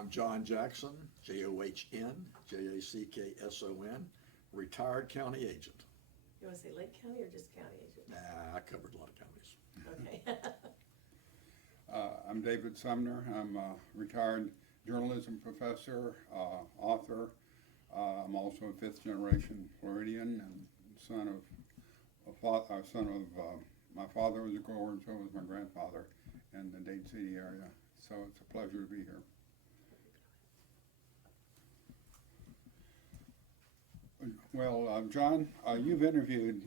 I'm John Jackson, John Jackson, retired county agent. You want to say Lake County or just county agent? Nah, I covered a lot of counties. Okay. I'm David Sumner. I'm a retired journalism professor, author. I'm also a fifth generation Floridian and son of my father was a grower and so was my grandfather in the Dade City area. So it's a pleasure to be here. Well, John, you've interviewed,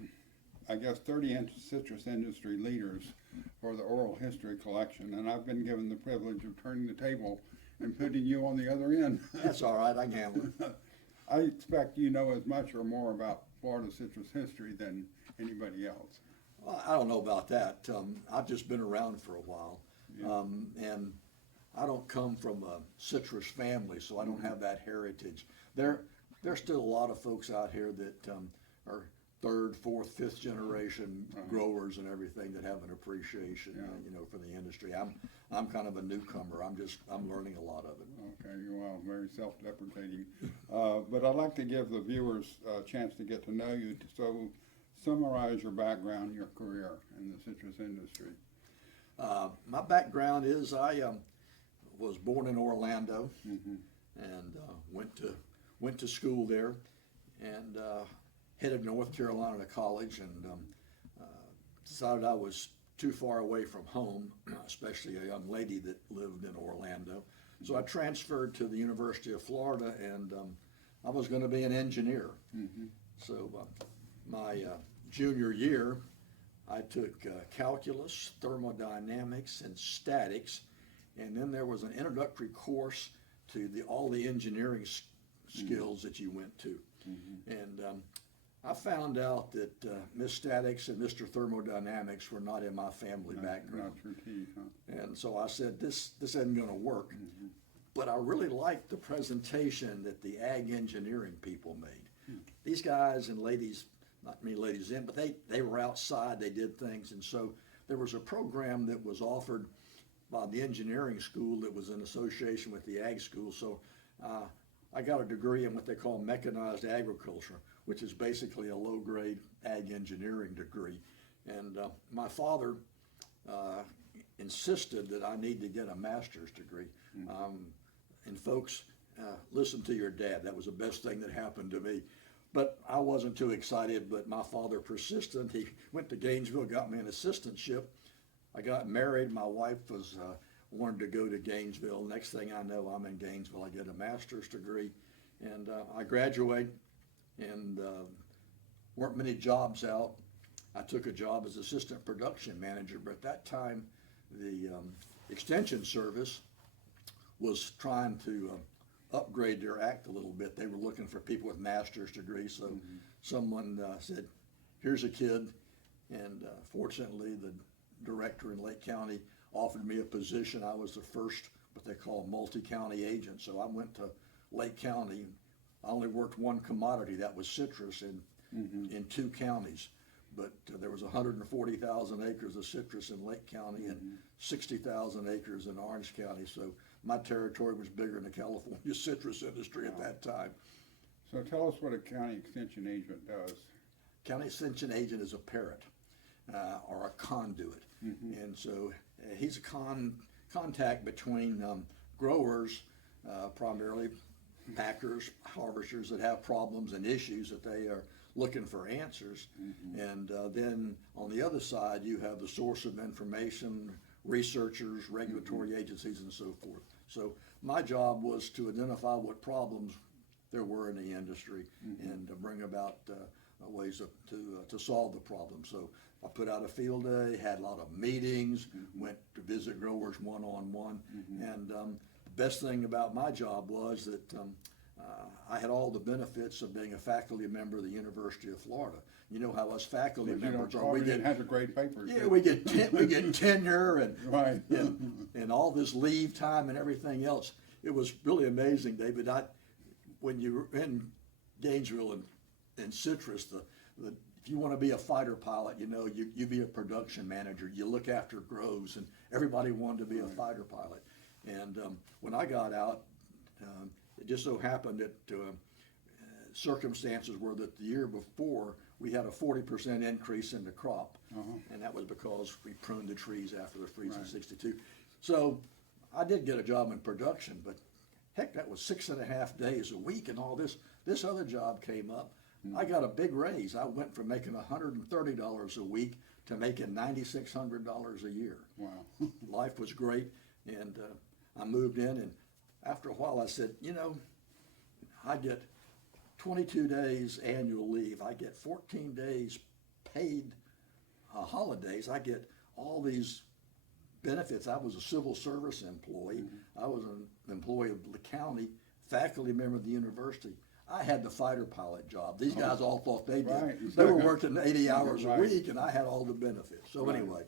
I guess, 30 citrus industry leaders for the oral history collection, and I've been given the privilege of turning the table and putting you on the other end. That's all right, I can handle it. I expect you know as much or more about Florida citrus history than anybody else. Well, I don't know about that. I've just been around for a while, Yeah. and I don't come from a citrus family, so I don't have that heritage. There's still a lot of folks out here that are third, fourth, fifth generation growers and everything that have an appreciation, for the industry. I'm kind of a newcomer. I'm learning a lot of it. Okay, well, very self-deprecating. But I'd like to give the viewers a chance to get to know you. So summarize your background, your career in the citrus industry. My background is I was born in Orlando and went to school there and headed to North Carolina to college and decided I was too far away from home, especially a young lady that lived in Orlando. So I transferred to the University of Florida and I was going to be an engineer. So my junior year, I took calculus, thermodynamics, and statics, and then there was an introductory course to all the engineering skills that you went to. And I found out that Miss Statics and Mr. Thermodynamics were not in my family background. Not your teeth, huh? And so I said, this isn't going to work. But I really liked the presentation that the ag engineering people made. These guys and ladies, not many ladies in, but they were outside, they did things. And so there was a program that was offered by the engineering school that was in association with the ag school. So I got a degree in what they call mechanized agriculture, which is basically a low-grade ag engineering degree. And my father insisted that I need to get a master's degree. And folks, listen to your dad. That was the best thing that happened to me. But I wasn't too excited, but my father persisted. He went to Gainesville, got me an assistantship. I got married. My wife wanted to go to Gainesville. Next thing I know, I'm in Gainesville. I get a master's degree, and I graduate, and weren't many jobs out. I took a job as assistant production manager, but at that time, the extension service was trying to upgrade their act a little bit. They were looking for people with master's degrees, so someone said, here's a kid, and fortunately the director in Lake County offered me a position. I was the first, what they call multi-county agent, so I went to Lake County. I only worked one commodity, that was citrus, in 2 counties. But there was 140,000 acres of citrus in Lake County and 60,000 acres in Orange County. So my territory was bigger than the California citrus industry at that time. So tell us what a county extension agent does. County extension agent is a parrot or a conduit. And so he's a contact between growers, primarily packers, harvesters that have problems and issues that they are looking for answers. And then on the other side, you have the source of information, researchers, regulatory agencies, and so forth. So my job was to identify what problems there were in the industry and to bring about ways to solve the problem. So I put out a field day, had a lot of meetings, went to visit growers one-on-one, and the best thing about my job was that I had all the benefits of being a faculty member of the University of Florida. You know how us faculty members are. We didn't have to grade papers. Yeah, we get tenure and, Right. and all this leave time and everything else. It was really amazing, David. When you were in Gainesville and citrus, if you want to be a fighter pilot, you be a production manager. You look after grows, and everybody wanted to be a fighter pilot. And when I got out, It just so happened that circumstances were that the year before we had a 40% increase in the crop, and that was because we pruned the trees after the freeze in Right. '62. So I did get a job in production, but heck, that was 6.5 days a week, and all this. This other job came up. I got a big raise. I went from making $130 a week to making $9,600 a year. Wow. Life was great, and I moved in, and after a while I said, I get 22 days annual leave. I get 14 days paid holidays. I get all these benefits. I was a civil service employee. I was an employee of the county, faculty member of the university. I had the fighter pilot job. These guys all thought they did. Right. They were working 80 hours Right. a week, and I had all the benefits. So Right. anyway,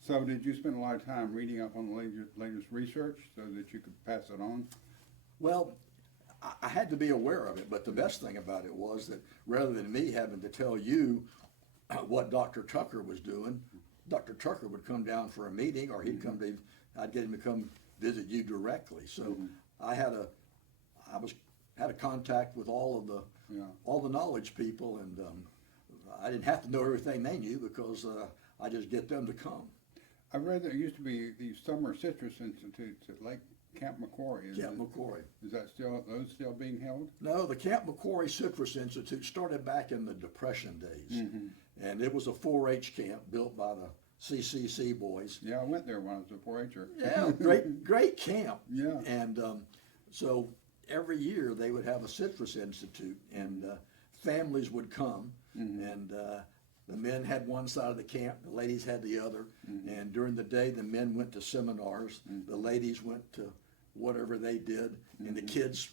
So did you spend a lot of time reading up on the latest research so that you could pass it on? well, I had to be aware of it, but the best thing about it was that rather than me having to tell you what Dr. Tucker was doing, Dr. Tucker would come down for a meeting, or he'd come to, I'd get him to come visit you directly. So I had a contact with all the knowledge people, and I didn't have to know everything they knew because I just get them to come. I read there used to be these summer citrus institutes at Lake Camp McQuarrie. Camp McQuarrie. Is that those still being held? No, the Camp McQuarrie Citrus Institute started back in the Depression days, and it was a 4-H camp built by the CCC boys. Yeah, I went there when I was a 4-H'er. Yeah, great camp. Yeah. And so every year they would have a citrus institute, and families would come, and the men had one side of the camp, the ladies had the other, and during the day the men went to seminars, the ladies went to whatever they did, and the kids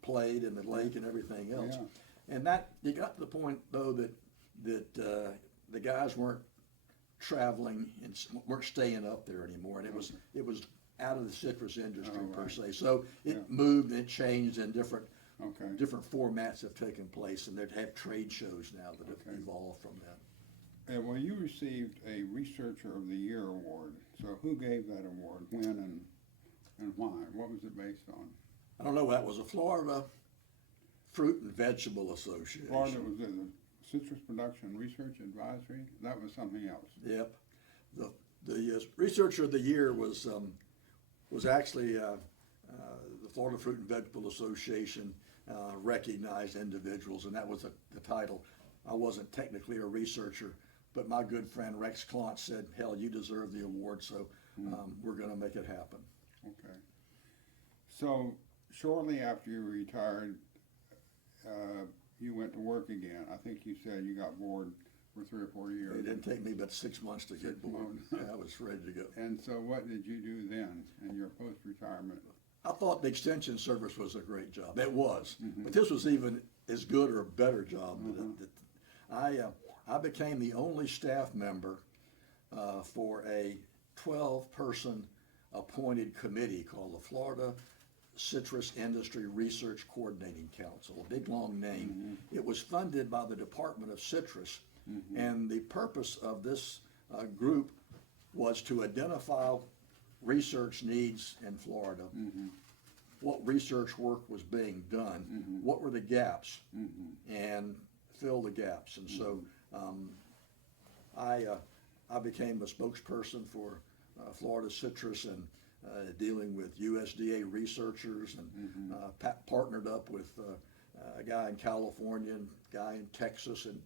played in the lake and everything else. Yeah. And that, it got to the point though that the guys weren't traveling and weren't staying up there anymore, and it was out of the citrus industry per se. So it moved and it changed, and different formats have taken place, and they'd have trade shows now that have evolved from that. And well, you received a Researcher of the Year award. So who gave that award, when, and why? What was it based on? I don't know, that was a Florida Fruit and Vegetable Association. Florida was the Citrus Production Research Advisory? That was something else. Yep. The Researcher of the Year was actually the Florida Fruit and Vegetable Association recognized individuals, and that was the title. I wasn't technically a researcher, but my good friend Rex Clont said, hell, you deserve the award, so we're going to make it happen. Okay. So shortly after you retired, you went to work again. I think you said you got bored for 3 or 4 years. It didn't take me but 6 months to get bored. months. Yeah, I was ready to go. And so what did you do then in your post-retirement? I thought the extension service was a great job. It was, but this was even as good or a better job. I became the only staff member for a 12-person appointed committee called the Florida Citrus Industry Research Coordinating Council, a big long name. It was funded by the Department of Citrus, and the purpose of this group was to identify research needs in Florida, what research work was being done, what were the gaps, and fill the gaps. And so I became a spokesperson for Florida Citrus, and dealing with USDA researchers, and partnered up with a guy in California and a guy in Texas, and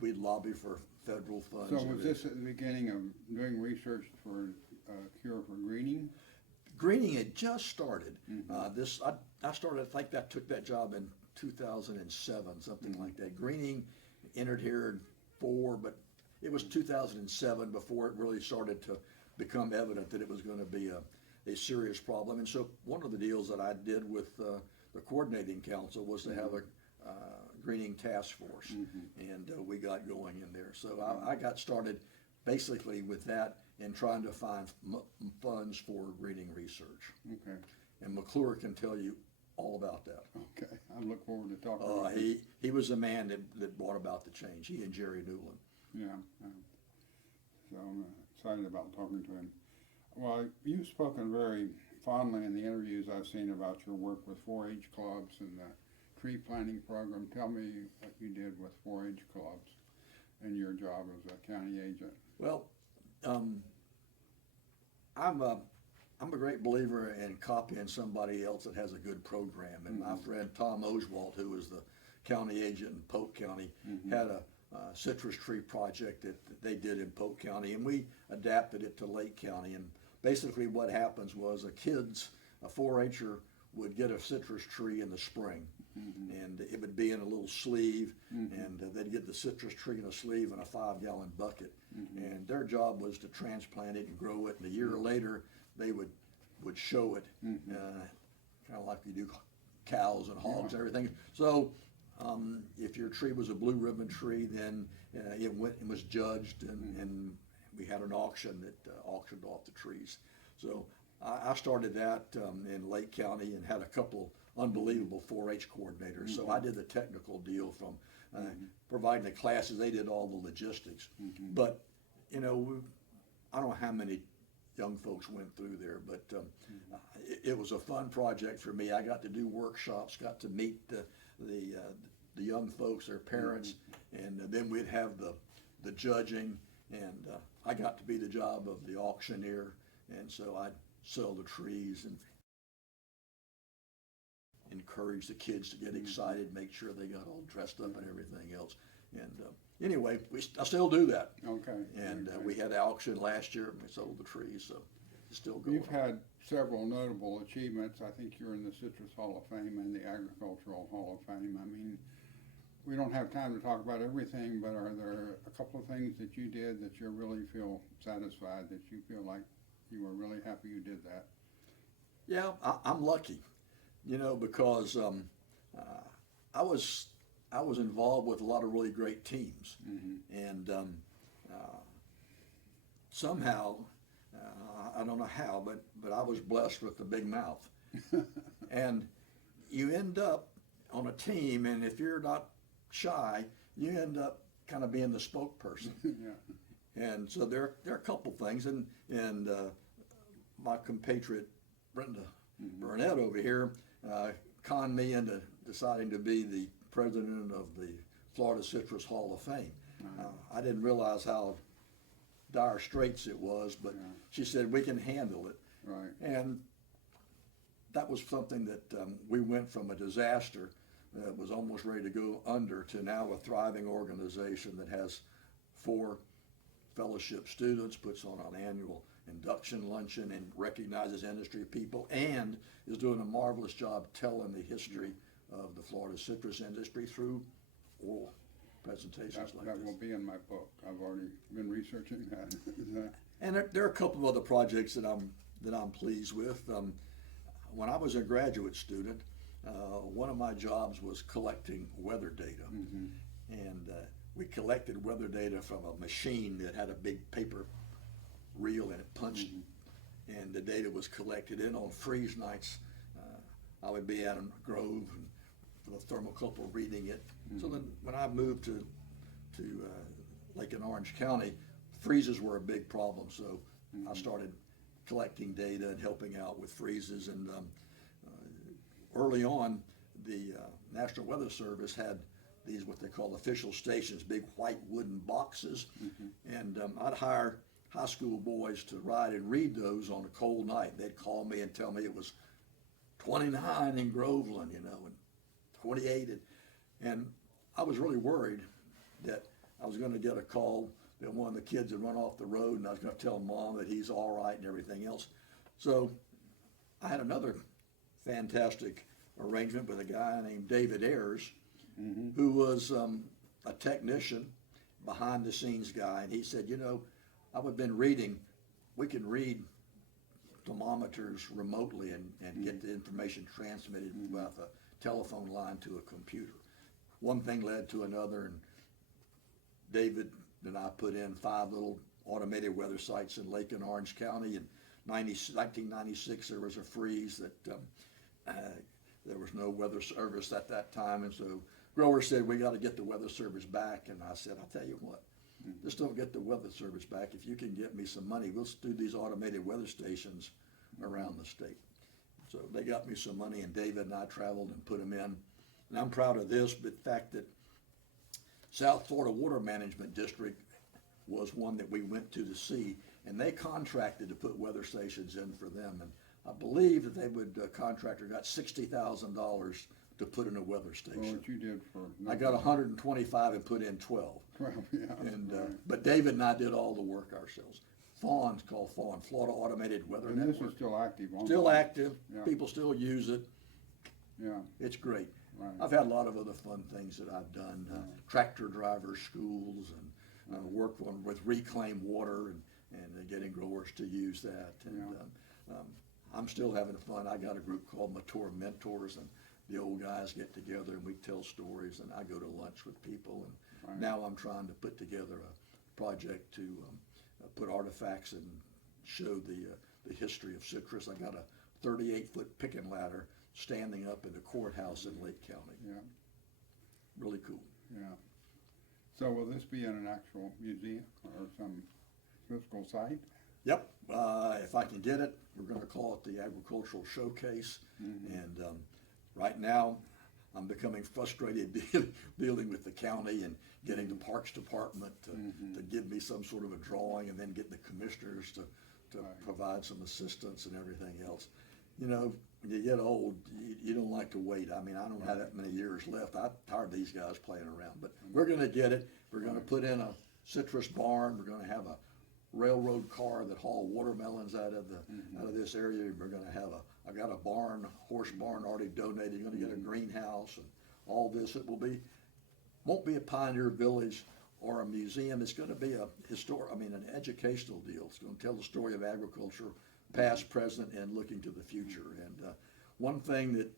we'd lobby for federal funds. So was this at the beginning of doing research for cure for greening? Greening had just started. I started, I think took that job in 2007, something like that. Greening entered here in 4, but it was 2007 before it really started to become evident that it was going to be a serious problem. And so one of the deals that I did with the coordinating council was to have a greening task force, and we got going in there. So I got started basically with that and trying to find funds for greening research. Okay. And McClure can tell you all about that. Okay. I look forward to talking about he was the man that brought about the change, he and Jerry Newland. Yeah. So I'm excited about talking to him. Well, you've spoken very fondly in the interviews I've seen about your work with 4-H clubs and the tree planting program. Tell me what you did with 4-H clubs and your job as a county agent. Well, I'm a great believer in copying somebody else that has a good program. And my friend Tom Oswald, who was the county agent in Polk County, had a citrus tree project that they did in Polk County, and we adapted it to Lake County. And basically what happens was a 4-H'er would get a citrus tree in the spring, and it would be in a little sleeve, and they'd get the citrus tree in a sleeve in a 5-gallon bucket, and their job was to transplant it and grow it, and a year later they would show it, kind of like you do cows and hogs and everything. So if your tree was a blue ribbon tree, then it went and was judged, and we had an auction that auctioned off the trees. So I started that in Lake County and had a couple unbelievable 4-H coordinators. So I did the technical deal from providing the classes. They did all the logistics. But, you know, I don't know how many young folks went through there, but it was a fun project for me. I got to do workshops, got to meet the young folks, their parents, and then we'd have the judging, and I got to be the job of the auctioneer, and so I'd sell the trees and encourage the kids to get excited, make sure they got all dressed up and everything else. And anyway, I still do that. Okay. And we had an auction last year, and we sold the trees, so it's still going. You've had several notable achievements. I think you're in the Citrus Hall of Fame and the Agricultural Hall of Fame. I mean, we don't have time to talk about everything, but are there a couple of things that you did that you really feel satisfied, that you feel like you were really happy you did that? Yeah, I'm lucky, you know, because I was involved with a lot of really great teams, and somehow I don't know how, but I was blessed with the big mouth, and you end up on a team, and if you're not shy, you end up kind of being the spokesperson. And so there are a couple things, and my compatriot Brenda Burnett over here conned me into deciding to be the president of the Florida Citrus Hall of Fame. I didn't realize how dire straits it was, but she said we can handle it. Right. And that was something that we went from a disaster that was almost ready to go under to now a thriving organization that has 4 fellowship students, puts on an annual induction luncheon and recognizes industry people, and is doing a marvelous job telling the history of the Florida citrus industry through oral presentations like that this. will be in my book. I've already been researching that. And there are a couple of other projects that I'm pleased with. When I was a graduate student, one of my jobs was collecting weather data, and we collected weather data from a machine that had a big paper reel and it punched, and the data was collected in on freeze nights. I would be at a grove and with a thermocouple reading it. So then when I moved to Lake and Orange County, freezes were a big problem. So I started collecting data and helping out with freezes. And early on, the National Weather Service had these what they call official stations, big white wooden boxes, and I'd hire high school boys to ride and read those on a cold night. They'd call me and tell me it was 29 in Groveland, you know, and 28, and I was really worried that I was going to get a call that one of the kids had run off the road, and I was going to tell mom that he's all right and everything else. So I had another fantastic arrangement with a guy named David Ayers, who was a technician, behind the scenes guy, and he said, you know, I've been reading, we can read thermometers remotely and get the information transmitted with a telephone line to a computer. One thing led to another, and David and I put in 5 little automated weather sites in Lake and Orange County. In 1996, there was a freeze that there was no weather service at that time, and so growers said, we got to get the weather service back. And I said, I'll tell you what, just don't get the weather service back. If you can get me some money, we'll do these automated weather stations around the state. So they got me some money, and David and I traveled and put them in. And I'm proud of this, but the fact that South Florida Water Management District was one that we went to see, and they contracted to put weather stations in for them. And I believe that they would, contractor got $60,000 to put in a weather Well, station. what you did for. I got 125 and put in 12. 12, yeah. And, right. but David and I did all the work ourselves. Fawn's called Fawn, Florida Automated Weather And this Network. is still active, on Still active, Yeah. people still use it, Yeah, it's great. right. I've had a lot of other fun things that I've done, tractor driver schools and worked on with reclaimed water and getting growers to use that. And I'm still having fun. I got a group called Mature Mentors, and the old guys get together and we tell stories, and I go to lunch with people. And Right. now I'm trying to put together a project to put artifacts and show the history of citrus. I got a 38-foot picking ladder standing up in the courthouse in Lake County. Yeah, Really cool. yeah. So will this be in an actual museum or some physical site? Yep, if I can get it, we're gonna call it the Agricultural Showcase. And right now, I'm becoming frustrated dealing with the county and getting the Parks Department to give me some sort of a drawing, and then getting the commissioners to Right. provide some assistance and everything else. You know, when you get old, you don't like to wait. I mean, I don't have that many years left. I'm tired of these guys playing around, but we're gonna get it. We're gonna put in a citrus barn. We're gonna have a railroad car that haul watermelons out of this area. We're gonna have I got a barn, horse barn already donated. You're gonna get a greenhouse and all this. It won't be a pioneer village or a museum. It's gonna be an educational deal. It's gonna tell the story of agriculture, past, present, and looking to the future. And one thing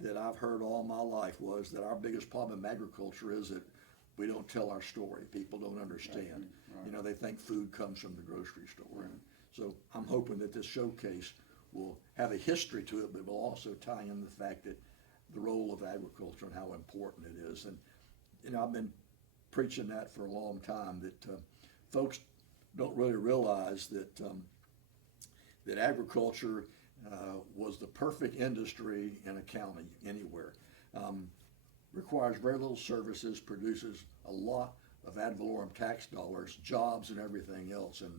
that I've heard all my life was that our biggest problem in agriculture is that we don't tell our story. People don't understand. Right. You know, they think food comes from the grocery store. And so I'm hoping that this showcase will have a history to it, but will also tie in the fact that the role of agriculture and how important it is. And, you know, I've been preaching that for a long time, that folks don't really realize that that agriculture was the perfect industry in a county anywhere. Requires very little services, produces a lot of ad valorem tax dollars, jobs, and everything else. And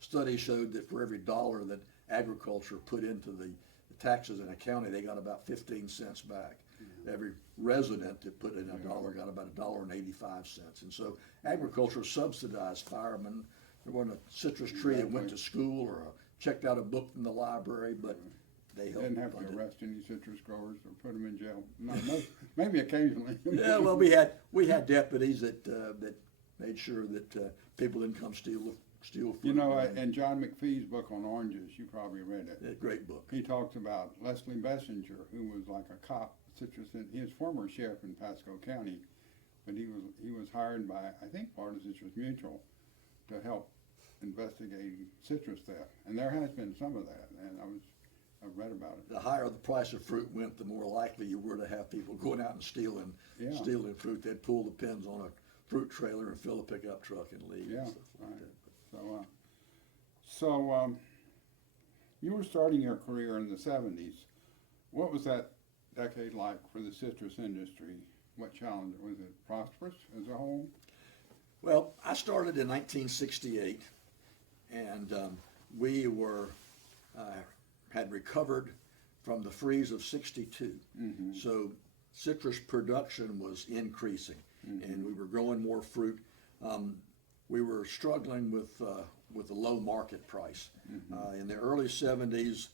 studies showed that for every dollar that agriculture put into the taxes in a county, they got about 15 cents back. Every resident that put in a dollar got about $1.85. And so agriculture subsidized firemen. There wasn't a citrus tree that went to school or checked out a book from the library, but they helped. Didn't have to fund it. arrest any citrus growers or put them in jail. No, maybe occasionally. Yeah, well, we had deputies that made sure that people didn't come steal fruit. You know, in John McPhee's book on oranges, you probably read it. A great book. He talks about Leslie Bessinger, who was like a cop, he was former sheriff in Pasco County, but he was hired by, I think, Florida Citrus Mutual to help investigating citrus theft, and there has been some of that, and I've read about it. The higher the price of fruit went, the more likely you were to have people going out and stealing fruit. They'd pull the pins on a fruit trailer and fill a pickup truck and leave. Yeah, and stuff like right. that. So you were starting your career in the 70s. What was that decade like for the citrus industry? What challenge was it? Prosperous as a whole? Well, I started in 1968, and we had recovered from the freeze of '62. So citrus production was increasing, and we were growing more fruit. We were struggling with a low market price. In the early '70s,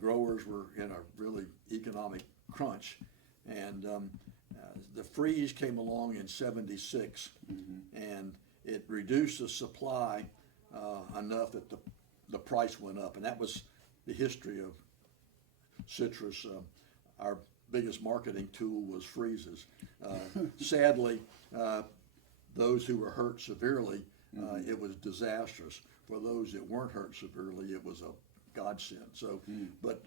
growers were in a really economic crunch, and the freeze came along in '76, and it reduced the supply enough that the price went up, and that was the history of citrus. Our biggest marketing tool was freezes. Sadly, those who were hurt severely, it was disastrous. For those that weren't hurt severely, it was a godsend. So, but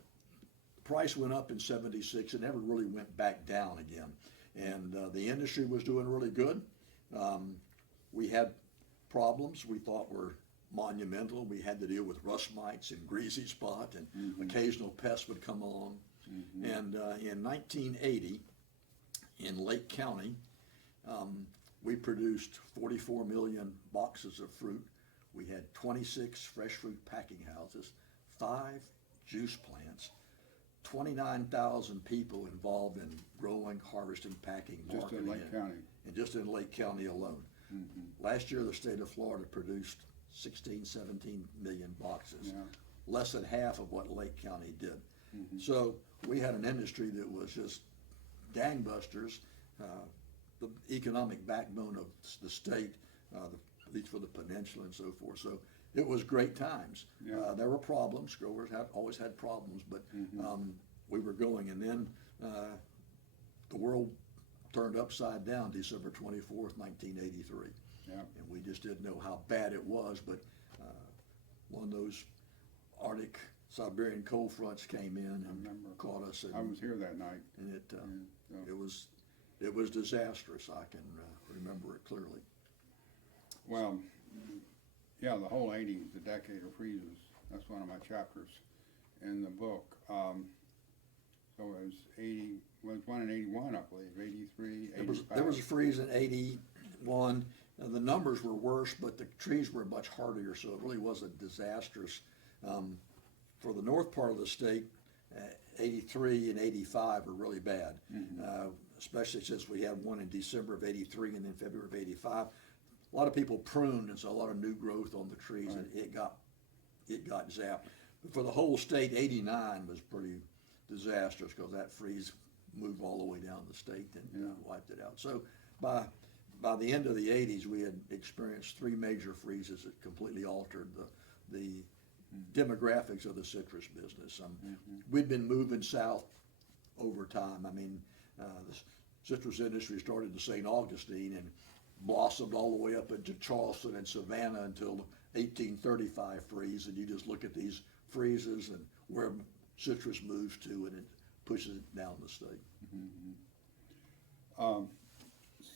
the price went up in '76 and never really went back down again. And the industry was doing really good. We had problems we thought were monumental. We had to deal with rust mites and greasy spot, and occasional pests would come along. And in 1980, in Lake County, we produced 44 million boxes of fruit. We had 26 fresh fruit packing houses, 5 juice plants, 29,000 people involved in growing, harvesting, packing, Just marketing. in Lake County. And just in Lake County alone. Last year, the state of Florida produced 16, 17 million boxes. Yeah. Less than half of what Lake County did. So we had an industry that was just gangbusters, the economic backbone of the state, at least for the peninsula and so forth. So it was great times. Yeah. There were problems. Growers always had problems, but we were going. And then the world turned upside down December 24th, 1983. Yeah. And we just didn't know how bad it was, but one of those Arctic Siberian cold fronts came in and remember. caught us, I was here that night. and so. it was disastrous. I can remember it clearly. Well, yeah, the whole 80s, the decade of freezes. That's one of my chapters in the book. So it was 80, was one in 81, I believe, 83, 85. There was a freeze in 81. The numbers were worse, but the trees were much hardier, so it really wasn't disastrous. For the north part of the state, 83 and 85 were really bad, especially since we had one in December of 83 and then February of 85. A lot of people pruned, and so a lot of new growth on the trees, and it got zapped. But for the whole state, 89 was pretty disastrous because that freeze moved all the way down the state and wiped it out. So by the end of the 80s, we had experienced 3 major freezes that completely altered the demographics of the citrus business. We'd been moving south over time. I mean, the citrus industry started in St. Augustine and blossomed all the way up into Charleston and Savannah until the 1835 freeze, and you just look at these freezes and where citrus moves to, and it pushes it down the state.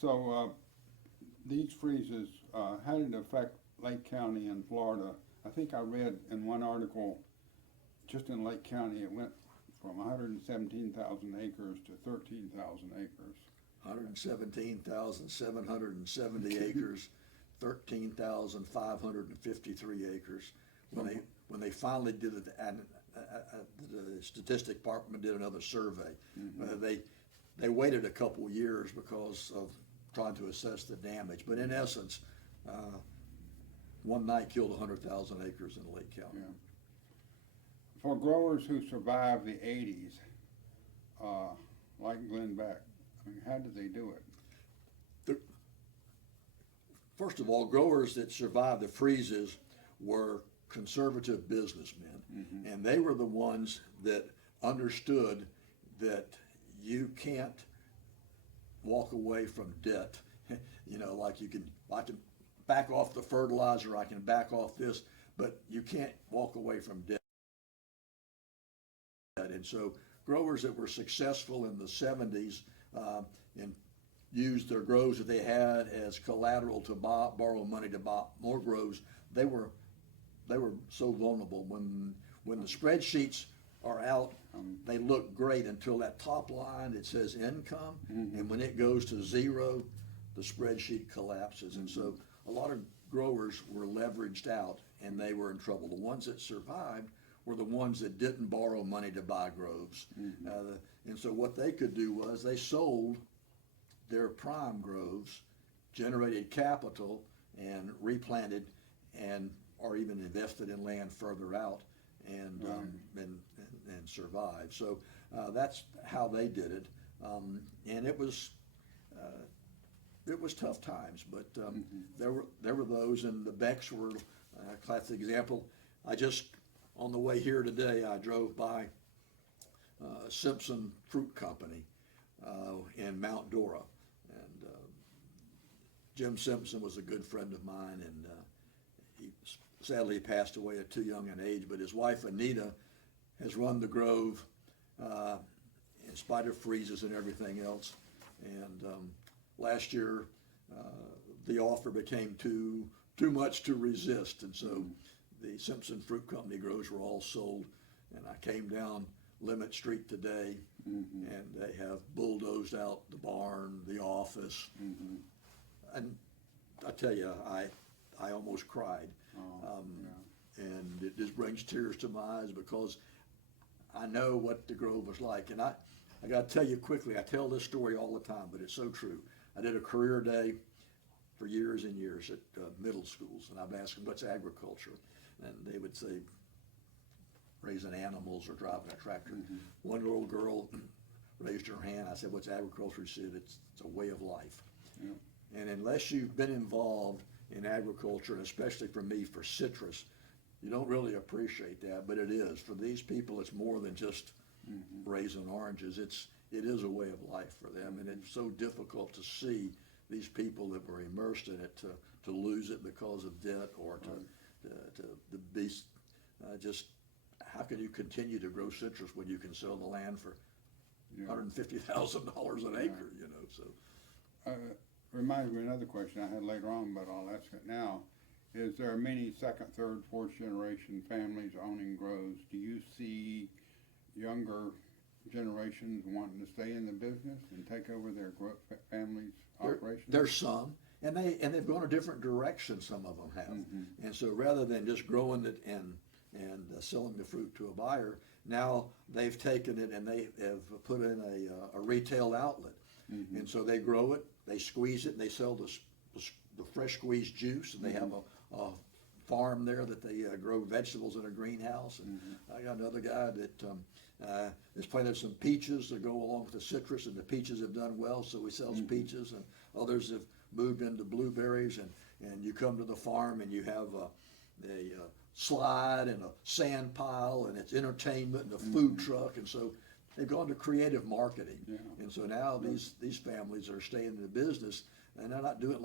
So these freezes, how did it affect Lake County in Florida? I think I read in one article, just in Lake County, it went from 117,000 acres to 13,000 acres. 117,770 acres, 13,553 acres. When they finally did it, and the statistic department did another survey. They waited a couple years because of trying to assess the damage. But in essence, one night killed 100,000 acres in Lake County. Yeah. For growers who survived the 80s, like Glenn Beck, I mean, how did they do it? First of all, growers that survived the freezes were conservative businessmen, and they were the ones that understood that you can't walk away from debt. You know, like I can back off the fertilizer, I can back off this, but you can't walk away from debt. And so growers that were successful in the 70s and used their groves that they had as collateral to borrow money to buy more groves, they were so vulnerable. When the spreadsheets are out, they look great until that top line that says income, and when it goes to zero, the spreadsheet collapses. And so a lot of growers were leveraged out, and they were in trouble. The ones that survived were the ones that didn't borrow money to buy groves. And so what they could do was they sold their prime groves, generated capital, and replanted, or even invested in land further out, and survived. So that's how they did it, and it was tough times. But there were those, and the Becks were a classic example. On the way here today, I drove by Simpson Fruit Company in Mount Dora. And Jim Simpson was a good friend of mine, and he sadly passed away at too young an age, but his wife Anita has run the grove in spite of freezes and everything else. And last year, the offer became too much to resist, and so the Simpson Fruit Company groves were all sold, and I came down Limit Street today, and they have bulldozed out the barn, the office. And I tell you, I almost cried. And it just brings tears to my eyes because I know what the Grove was like. And I got to tell you quickly, I tell this story all the time, but it's so true. I did a career day for years and years at middle schools, and I'd ask them, what's agriculture? And they would say, raising animals or driving a tractor. One little girl raised her hand. I said, what's agriculture? She said, it's a way of life. And unless you've been involved in agriculture, and especially for me, for citrus, you don't really appreciate that, but it is. For these people, it's more than just raising oranges. It is a way of life for them, and it's so difficult to see these people that were immersed in it to lose it because of debt or to be just, how can you continue to grow citrus when you can sell the land for $150,000 an acre, you know, so. Reminds me of another question I had later on, but I'll ask it now. Is there many second, third, fourth generation families owning groves? Do you see younger generations wanting to stay in the business and take over their families' operations? There's some, and they've gone a different direction, some of them have. And so rather than just growing it and selling the fruit to a buyer, now they've taken it and they have put in a retail outlet. And so they grow it, they squeeze it, and they sell the fresh squeezed juice, and they have a farm there that they grow vegetables in a greenhouse. And I got another guy that has planted some peaches that go along with the citrus, and the peaches have done well, so he sells peaches. And others have moved into blueberries, and you come to the farm and you have a slide and a sand pile, and it's entertainment and a food truck, and so they've gone to creative marketing. And so now these families are staying in the business, and they're not doing it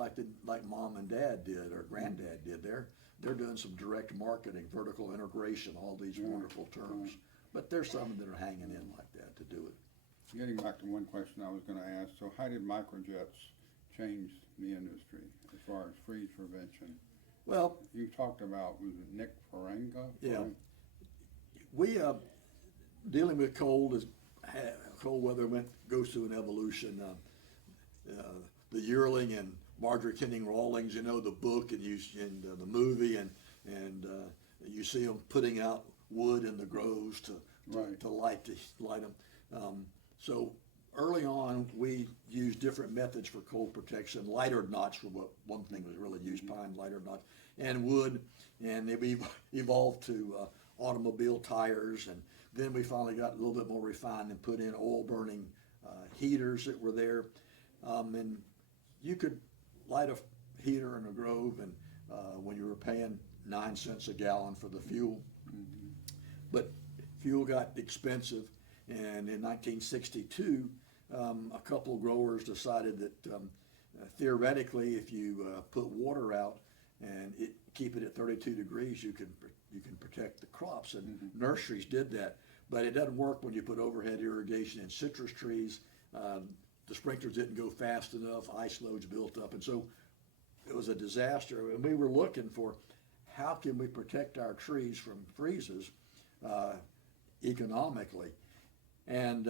like mom and dad did or granddad did. They're doing some direct marketing, vertical integration, all these wonderful terms. But there's some that are hanging in like that to do it. Getting back to one question I was going to ask, so how did microjets change the industry as far as freeze prevention? Well, you talked about, was it Nick Ferenga? Yeah. We, dealing with cold weather goes through an evolution. The yearling and Marjorie Kenning Rawlings, you know, the book and the movie, and you see them putting out wood in the groves to light them. So early on, we used different methods for cold protection. Lighter knots were one thing was really used, pine lighter knots, and wood, and we evolved to automobile tires, and then we finally got a little bit more refined and put in oil burning heaters that were there, and you could light a heater in a grove, and when you were paying 9 cents a gallon for the fuel. But fuel got expensive, and in 1962, a couple growers decided that theoretically, if you put water out and keep it at 32 degrees, you can protect the crops, and nurseries did that. But it doesn't work when you put overhead irrigation in citrus trees. The sprinklers didn't go fast enough, ice loads built up, and so it was a disaster. And we were looking for how can we protect our trees from freezes economically. And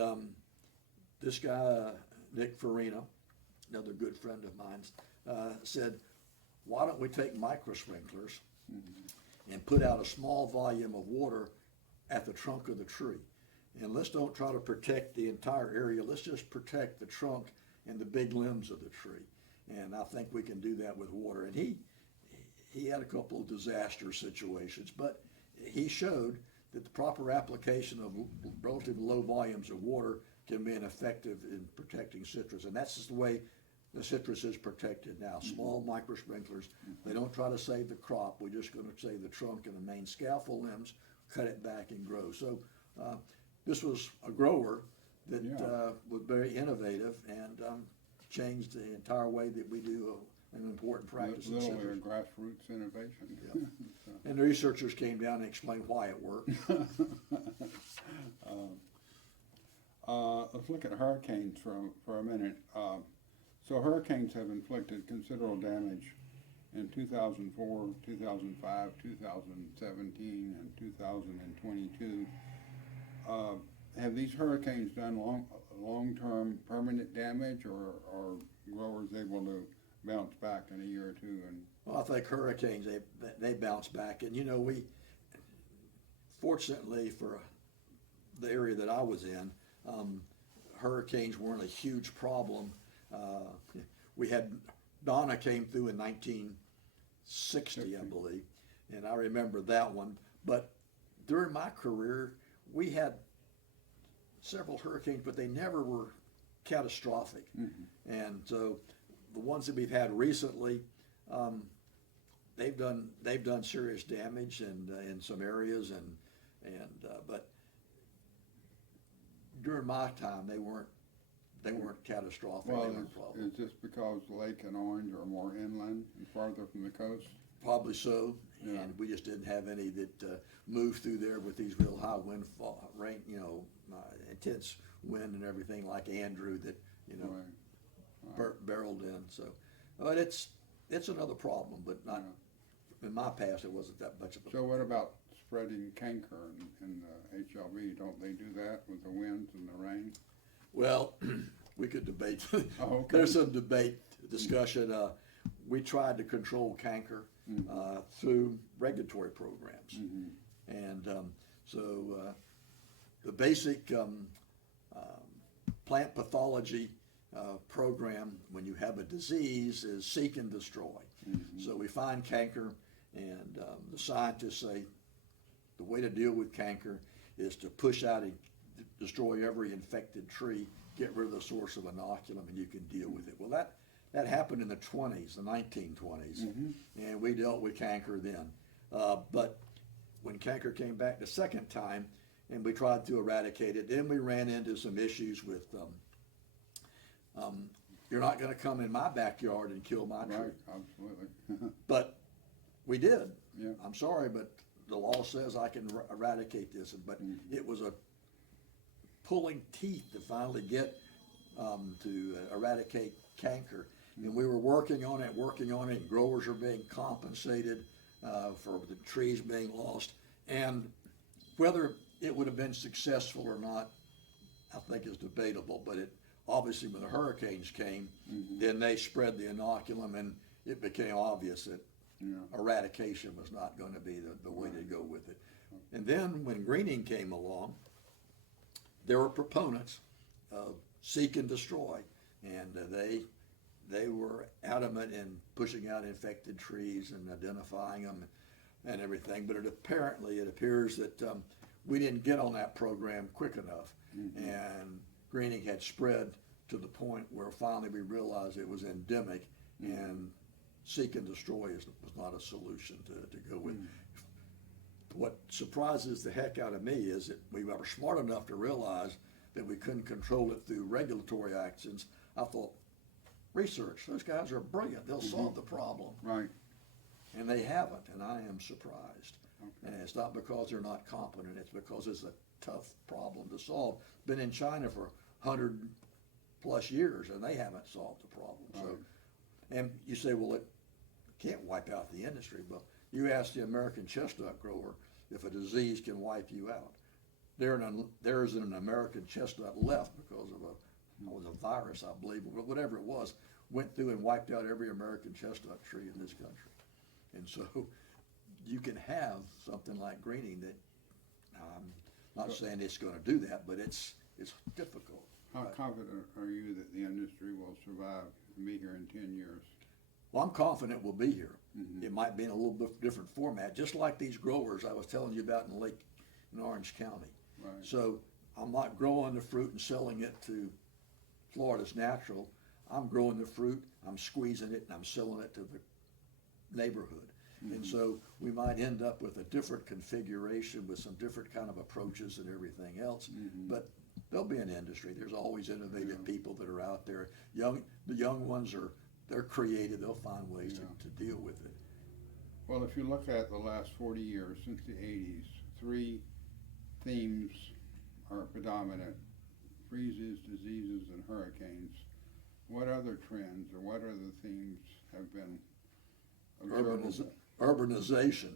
this guy, Nick Farina, another good friend of mine, said, why don't we take micro sprinklers and put out a small volume of water at the trunk of the tree. And let's don't try to protect the entire area. Let's just protect the trunk and the big limbs of the tree. And I think we can do that with water. And he had a couple of disaster situations, but he showed that the proper application of relatively low volumes of water can be effective in protecting citrus. And that's just the way the citrus is protected now. Small micro sprinklers. They don't try to save the crop. We're just going to save the trunk and the main scaffold limbs, cut it back and grow. So this was a grower that was very innovative and changed the entire way that we do an important practice. Literally a grassroots innovation. Yeah. And the researchers came down and explained why it worked. Let's look at hurricanes for a minute. So hurricanes have inflicted considerable damage in 2004, 2005, 2017, and 2022. have these hurricanes done long-term permanent damage, or are growers able to bounce back in a year or two? And Well, I think hurricanes, they bounce back. And, you know, fortunately for the area that I was in, hurricanes weren't a huge problem. We had, Donna came through in 1960, I believe, and I remember that one. But during my career, we had several hurricanes, but they never were catastrophic. And so the ones that we've had recently, they've done serious damage in some areas, but during my time they weren't catastrophic. well, They weren't a problem. is this because Lake and Orange are more inland and farther from the coast? Probably so, Yeah. and we just didn't have any that moved through there with these real high rain, intense wind and everything like Andrew that Right. barreled in. So, but it's another problem, but not in my past. It wasn't that much of a. So what about spreading canker in the HLV? Don't they do that with the winds and the rain? Well, we could debate. Oh, okay. There's some discussion. We tried to control canker through regulatory programs, and so the basic plant pathology program, when you have a disease, is seek and destroy. So we find canker, and the scientists say the way to deal with canker is to push out and destroy every infected tree, get rid of the source of inoculum, and you can deal with it. Well, that happened in the 20s, the 1920s, and we dealt with canker then. But when canker came back the second time, and we tried to eradicate it, then we ran into some issues with, you're not gonna come in my backyard and kill my tree. Right, absolutely. But we did. Yeah. I'm sorry, but the law says I can eradicate this, but it was a pulling teeth to finally get to eradicate canker. And we were working on it, and growers are being compensated for the trees being lost. And whether it would have been successful or not, I think is debatable, but it obviously when the hurricanes came, then they spread the inoculum, and it became obvious that eradication was not going to be the way to go with it. And then when greening came along, there were proponents of seek and destroy, and they were adamant in pushing out infected trees and identifying them and everything. But it appears that we didn't get on that program quick enough, and greening had spread to the point where finally we realized it was endemic, and seek and destroy was not a solution to go with. What surprises the heck out of me is that we were smart enough to realize that we couldn't control it through regulatory actions. I thought, research, those guys are brilliant, they'll solve the problem. Right. And they haven't, and I am surprised. Okay. And it's not because they're not competent, it's because it's a tough problem to solve. Been in China for 100+ years, and they haven't solved the problem. Right. So, and you say, well, it can't wipe out the industry. Well, you ask the American chestnut grower if a disease can wipe you out. There isn't an American chestnut left because of a virus, I believe, or whatever it was, went through and wiped out every American chestnut tree in this country. And so you can have something like greening that, I'm not saying it's going to do that, but it's difficult. How confident are you that the industry will survive and be here in 10 years? Well, I'm confident we'll be here. It might be in a little bit different format, just like these growers I was telling you about in Orange County. Right. So I'm not growing the fruit and selling it to Florida's Natural. I'm growing the fruit, I'm squeezing it, and I'm selling it to the neighborhood. And so we might end up with a different configuration with some different kind of approaches and everything else. But there'll be an industry. There's always innovative people that are out there. The young ones they're creative. They'll find ways to deal with it. Well, if you look at the last 40 years, since the 80s, 3 themes are predominant: freezes, diseases, and hurricanes. What other trends or what other themes have been observable? Urbanization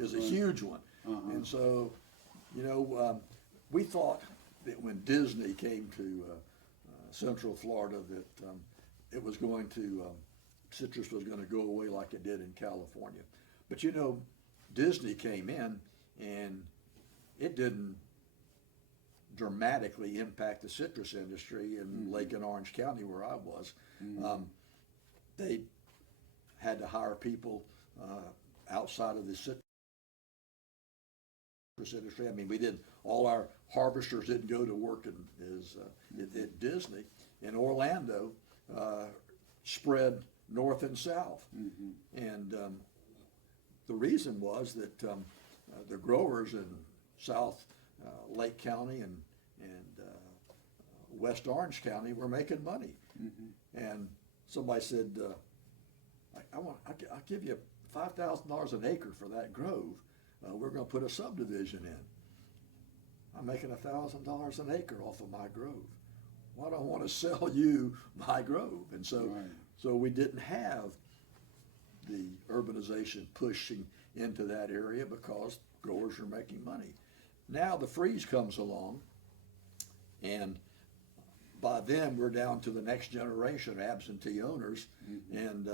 is a huge one. And so, we thought that when Disney came to Central Florida, that it was going to, citrus was going to go away like it did in California. But you know, Disney came in and it didn't dramatically impact the citrus industry in Lake and Orange County where I was. They had to hire people outside of the citrus industry. I mean, we did, all our harvesters didn't go to work at Disney. In Orlando, spread north and south. And the reason was that the growers in South Lake County and West Orange County were making money. And somebody said, I'll give you $5,000 an acre for that grove. We're going to put a subdivision in. I'm making $1,000 an acre off of my grove. Well, I don't want to sell you my grove. And so, so we didn't have the urbanization pushing into that area because growers are making money. Now the freeze comes along, and by then we're down to the next generation of absentee owners, and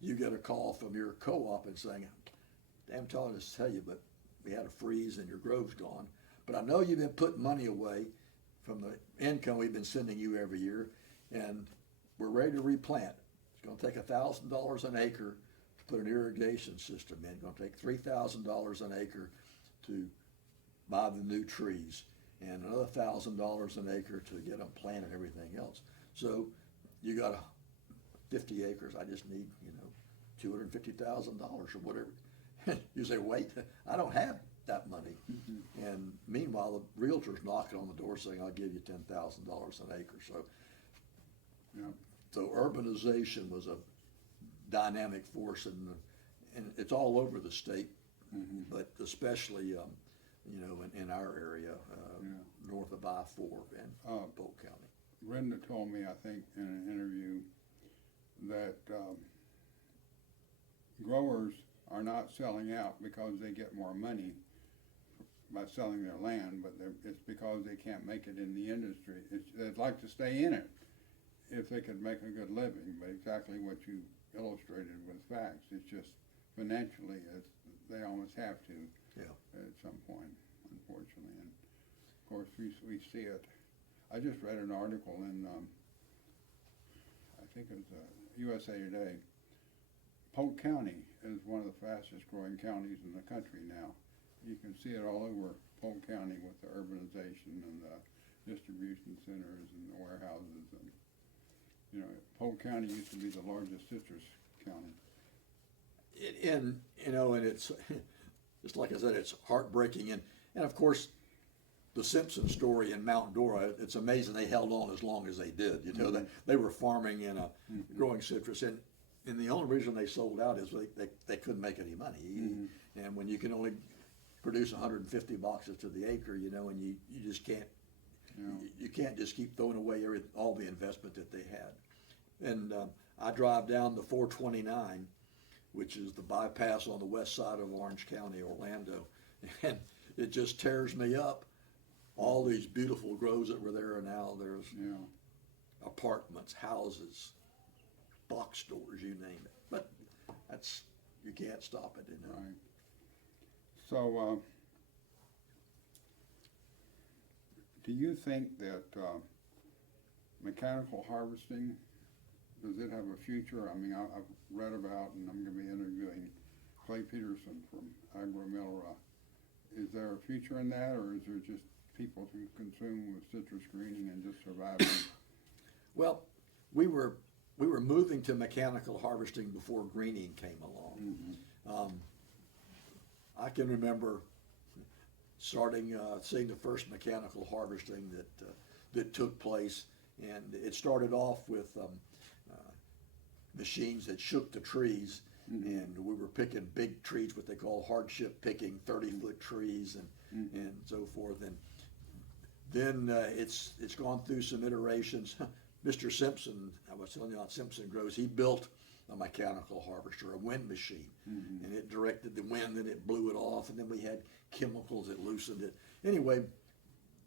you get a call from your co-op and saying, "I'm telling us to tell you, but we had a freeze and your grove's gone. But I know you've been putting money away from the income we've been sending you every year, and we're ready to replant. It's going to take $1,000 an acre to put an irrigation system in. It's going to take $3,000 an acre to buy the new trees, and another $1,000 an acre to get them planted and everything else. So you got 50 acres. I just need, $250,000 or whatever." You say, "Wait, I don't have that money." And meanwhile, the realtor's knocking on the door saying, "I'll give you $10,000 an acre." So urbanization was a dynamic force, and it's all over the state, but especially in our area, north of I-4 and Polk County. Brenda told me, I think, in an interview that growers are not selling out because they get more money by selling their land, but it's because they can't make it in the industry. They'd like to stay in it if they could make a good living, but exactly what you illustrated with facts. It's just financially, they almost have to at some point, unfortunately. And of course, we see it. I just read an article in, I think it was USA Today. Polk County is one of the fastest growing counties in the country now. You can see it all over Polk County with the urbanization and the distribution centers and the warehouses. And Polk County used to be the largest citrus county. And it's just like I said, it's heartbreaking. And of course, the Simpson story in Mount Dora, it's amazing they held on as long as they did. They were farming in a growing citrus, and the only reason they sold out is they couldn't make any money. And when you can only produce 150 boxes to the acre, and you just can't, you can't just keep throwing away all the investment that they had. And I drive down the 429, which is the bypass on the west side of Orange County, Orlando, and it just tears me up. All these beautiful groves that were there, and now there's apartments, houses, box stores, you name it. But you can't stop it, Right. So, do you think that mechanical harvesting, does it have a future? I mean, I've read about, and I'm going to be interviewing Clay Peterson from Agro-Milra. Is there a future in that, or is there just people who consume with citrus greening and just surviving? Well, we were moving to mechanical harvesting before greening came along. I can remember starting seeing the first mechanical harvesting that took place, and it started off with machines that shook the trees, and we were picking big trees, what they call hardship picking, 30-foot trees, and so forth. And then it's gone through some iterations. Mr. Simpson, I was telling you about Simpson Grows, he built a mechanical harvester, a wind machine, and it directed the wind and it blew it off, and then we had chemicals that loosened it. Anyway,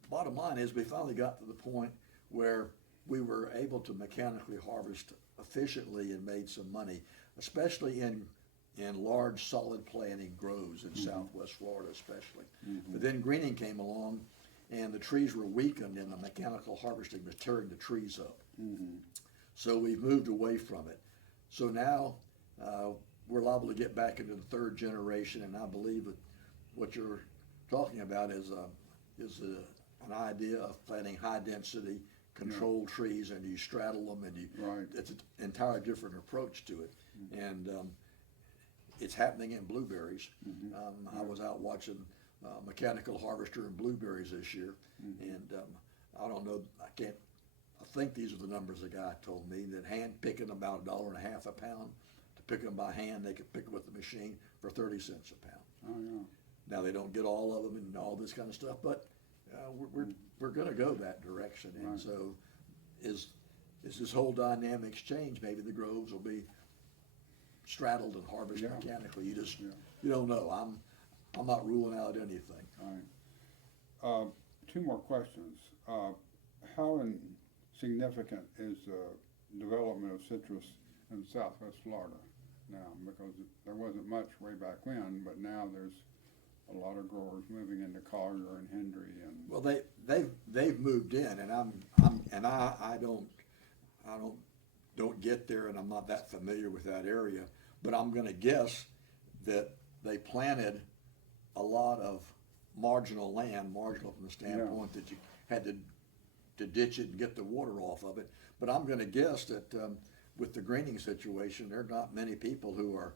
bottom line is we finally got to the point where we were able to mechanically harvest efficiently and made some money, especially in large solid planting groves in Southwest Florida especially. But then greening came along and the trees were weakened and the mechanical harvesting was tearing the trees up. So we've moved away from it. So now we're liable to get back into the third generation, and I believe that what you're talking about is an idea of planting high density controlled trees, and you straddle them, and it's an entirely different approach to it. And it's happening in blueberries. I was out watching mechanical harvester in blueberries this year, and I don't know, I think these are the numbers the guy told me, that hand picking about $1.50 a pound. To pick them by hand, they could pick them with the machine for 30 cents a pound. Oh, yeah. Now, they don't get all of them and all this kind of stuff, but we're going to go that direction. And Right. so as this whole dynamics change, maybe the groves will be straddled and harvested Yeah. mechanically. You just, Yeah. you don't know. I'm not ruling out anything. All right. Two more questions. How significant is the development of citrus in Southwest Florida now? Because there wasn't much way back when, but now there's a lot of growers moving into Collier and Hendry and. Well, they've moved in, and I don't get there, and I'm not that familiar with that area. But I'm going to guess that they planted a lot of marginal from the standpoint that you had to ditch it and get the water off of it. But I'm going to guess that with the greening situation, there are not many people who are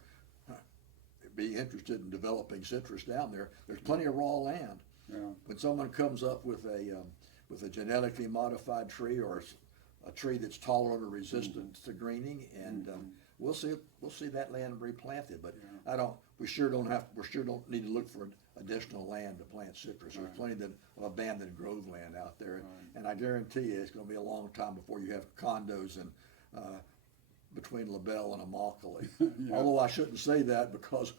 be interested in developing citrus down there. There's plenty of raw land. Yeah. When someone comes up with a genetically modified tree or a tree that's tolerant or resistant to greening, and we'll see that land replanted. But we sure don't need to look for additional land to plant citrus. There's plenty of abandoned grove land out there, and I guarantee you it's going to be a long time before you have condos and between LaBelle and Immokalee. Yeah. Although I shouldn't say that because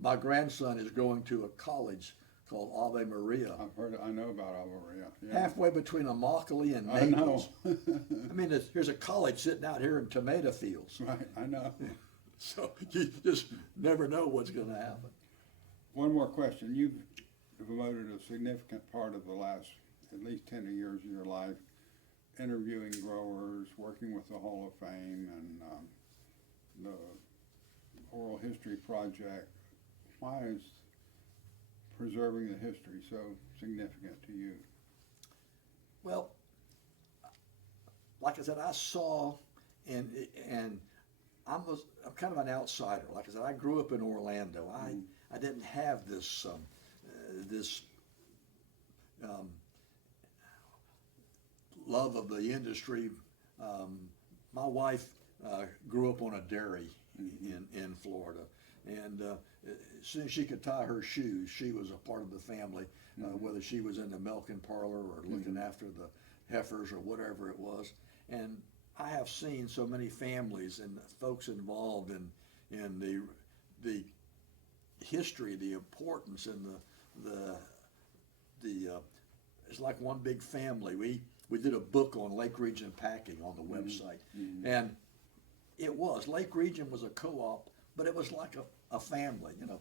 my grandson is going to a college called Ave Maria. I know about Ave Maria. Yeah. Halfway between Immokalee and I know. Naples. I mean, here's a college sitting out here in tomato fields. Right, I know. So you just never know what's going to happen. One more question. You've devoted a significant part of the last at least 10 years of your life interviewing growers, working with the Hall of Fame and the Oral History Project. Why is preserving the history so significant to you? Well, like I said, I saw, and I'm kind of an outsider. Like I said, I grew up in Orlando. I didn't have this love of the industry. My wife grew up on a dairy in Florida, and as soon as she could tie her shoes, she was a part of the family, whether she was in the milking parlor or looking after the heifers or whatever it was. And I have seen so many families and folks involved in the history, the importance, and the it's like one big family. We did a book on Lake Region packing on the website, and Lake Region was a co-op, but it was like a family. You know,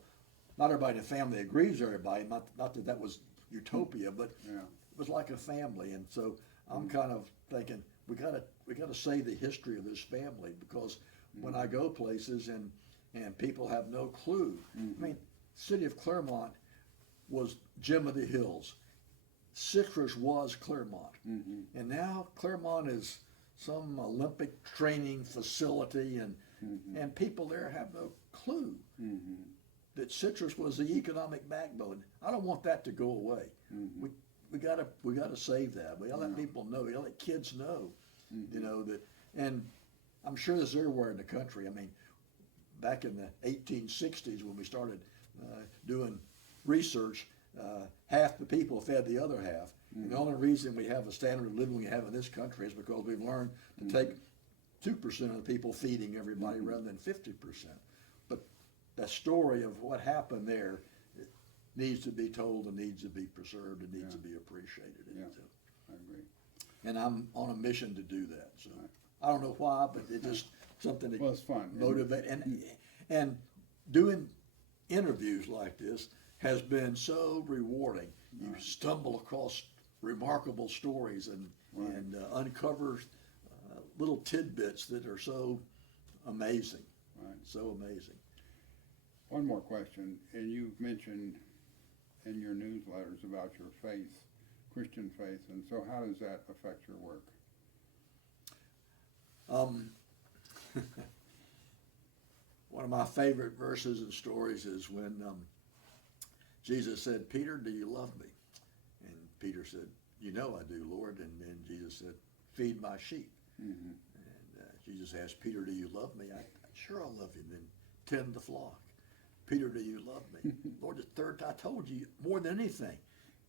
not everybody in the family agrees with everybody. Not that was utopia, but it was like a family. And so I'm kind of thinking we gotta say the history of this family, because when I go places and people have no clue. I mean, city of Claremont was Gem of the Hills. Citrus was Claremont, and now Claremont is some Olympic training facility, and people there have no clue that citrus was the economic backbone. I don't want that to go away. We gotta save that. We gotta let people know. We gotta let kids know, you know, that. And I'm sure this is everywhere in the country. I mean, back in the 1860s when we started doing research, half the people fed the other half. And the only reason we have a standard of living we have in this country is because we've learned to take 2% of the people feeding everybody rather than 50%. But that story of what happened there, needs to be told and needs to be preserved and needs to Yeah. be appreciated. Yeah. And, I agree. and I'm on a mission to do that. So Right. I don't know why, but it's just something that Well, it's fun. motivate and doing interviews like this has been so rewarding. You Right. stumble across remarkable stories and Right. and uncover little tidbits that are so amazing, Right. so amazing. One more question, and you've mentioned in your newsletters about your faith, Christian faith, and so how does that affect your work? One of my favorite verses and stories is when Jesus said, "Peter, do you love me?" And Peter said, "You know I do, Lord." And then Jesus said, "Feed my sheep." Mm-hmm. And Jesus asked Peter, "Do you love me?" Sure, I love you. Then tend the flock. Peter, do you love me? Lord, the third time I told you more than anything,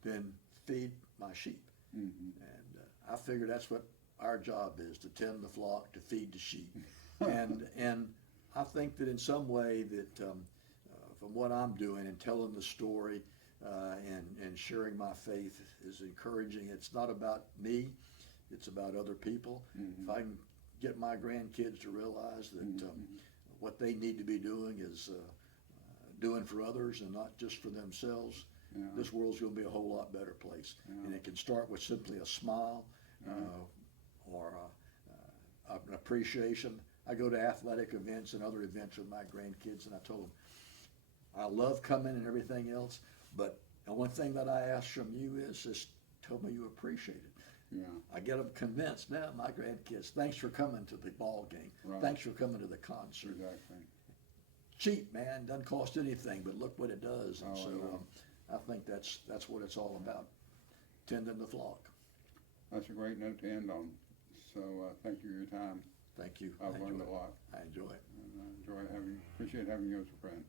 then feed my sheep. Mm-hmm. And I figure that's what our job is, to tend the flock, to feed the sheep. and I think that in some way that from what I'm doing and telling the story and sharing my faith is encouraging. It's not about me, it's about other people. Mm-hmm. If I can get my grandkids to realize that what they need to be doing is doing for others and not just for themselves, Yeah. this world's going to be a whole lot better place. Yeah. And it can start with simply a smile or an appreciation. I go to athletic events and other events with my grandkids, and I told them, I love coming and everything else, but the one thing that I ask from you is just tell me you appreciate it. Yeah. I get them convinced now, my grandkids, thanks for coming to the ball game. Right. Thanks for coming to the concert. Exactly. Cheap, man, doesn't cost anything, but look what it does. And Oh, I so know. I think that's what it's all about, tending the flock. That's a great note to end on. So thank you for your time. Thank you. I've I learned enjoy a lot. I enjoy it. And I appreciate having you as a friend.